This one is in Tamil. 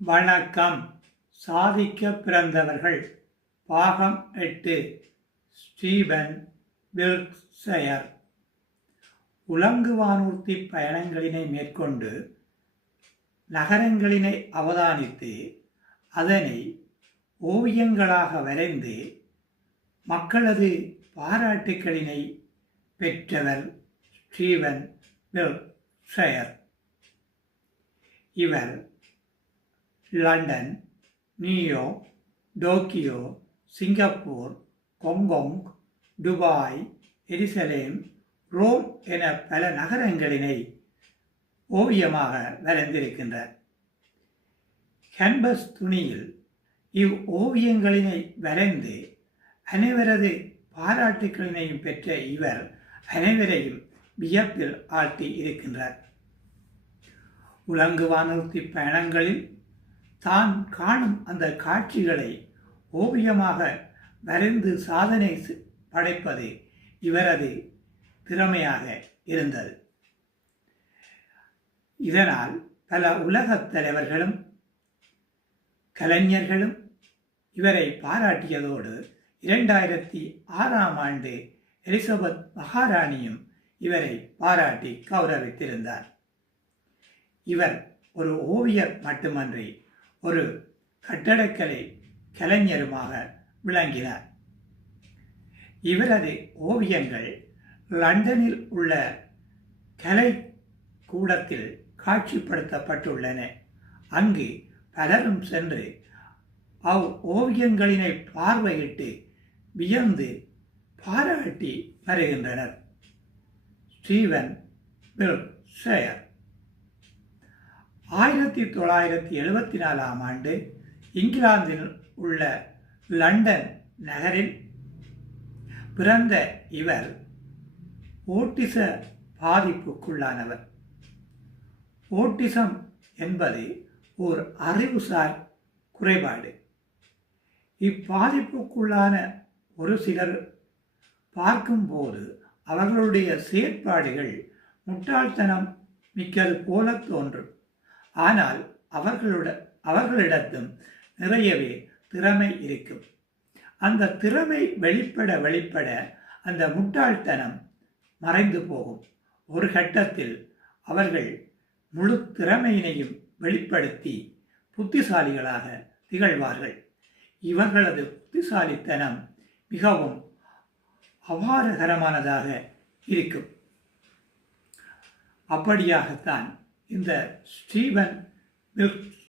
வணக்கம். சாதிக்க பிறந்தவர்கள் பாகம் 8. ஸ்டீபன் வில்க்ஷயர். உலங்கு வானூர்தி பயணங்களினை மேற்கொண்டு நகரங்களினை அவதானித்து அதனை ஓவியங்களாக வரைந்து மக்களது பாராட்டுக்களினை பெற்றவர் ஸ்டீபன் வில்க்ஷயர். இவர் London, New York, Tokyo, Singapore, Hong Kong, Dubai, எருசலேம், ரோம் என பல நகரங்களினை ஓவியமாக வரைந்திருக்கின்றார். கேன்வஸ் துணியில் இவ் ஓவியங்களினை வரைந்து அனைவரது பாராட்டுக்களினையும் பெற்ற இவர் அனைவரையும் வியப்பில் ஆழ்த்தி இருக்கின்றார். உலங்கு வானூர்தி பயணங்களில் தான் காணும் அந்த காட்சிகளை ஓவியமாக வரைந்து சாதனை படைப்பது இவரது திறமையாக இருந்தது. இதனால் பல உலகத் தலைவர்களும் கலைஞர்களும் இவரை பாராட்டியதோடு 2006ஆம் ஆண்டு எலிசபெத் மகாராணியும் இவரை பாராட்டி கௌரவித்திருந்தார். இவர் ஒரு ஓவியர் மட்டுமன்றி ஒரு கட்டடக்கலை கலைஞருமாக விளங்கினார். இவரது ஓவியங்கள் லண்டனில் உள்ள கலை கூடத்தில் காட்சிப்படுத்தப்பட்டுள்ளன. அங்கு பலரும் சென்று அவ் ஓவியங்களினை பார்வையிட்டு வியந்து பாராட்டி வருகின்றனர். ஸ்டீபன் வில்க்ஷயர் 1974ஆம் ஆண்டு இங்கிலாந்தில் உள்ள லண்டன் நகரில் பிறந்த இவர் ஓட்டிச பாதிப்புக்குள்ளானவர். ஓட்டிசம் என்பது ஓர் அறிவுசார் குறைபாடு. இப்பாதிப்புக்குள்ளான ஒரு சிலர் பார்க்கும்போது அவர்களுடைய செயற்பாடுகள் முட்டாள்தனம் மிக்கது போல தோன்றும். ஆனால் அவர்களிடத்தும் நிறையவே திறமை இருக்கும். அந்த திறமை வெளிப்பட அந்த முட்டாள்தனம் மறைந்து போகும். ஒரு கட்டத்தில் அவர்கள் முழு திறமையினையும் வெளிப்படுத்தி புத்திசாலிகளாக திகழ்வார்கள். இவர்களது புத்திசாலித்தனம் மிகவும் அபாரகரமானதாக இருக்கும். அப்படியாகத்தான் இந்த ஸ்டீபன்